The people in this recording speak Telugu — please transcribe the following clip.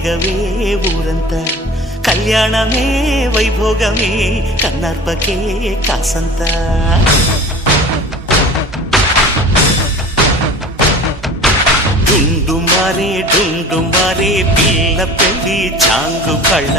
రేగవే ఊరంతా కళ్యాణమే వైభోగమే కన్నార్పకే కాసంతా డుండు మారే పిల్ల పెళ్ళి చాంగు కళ్ళ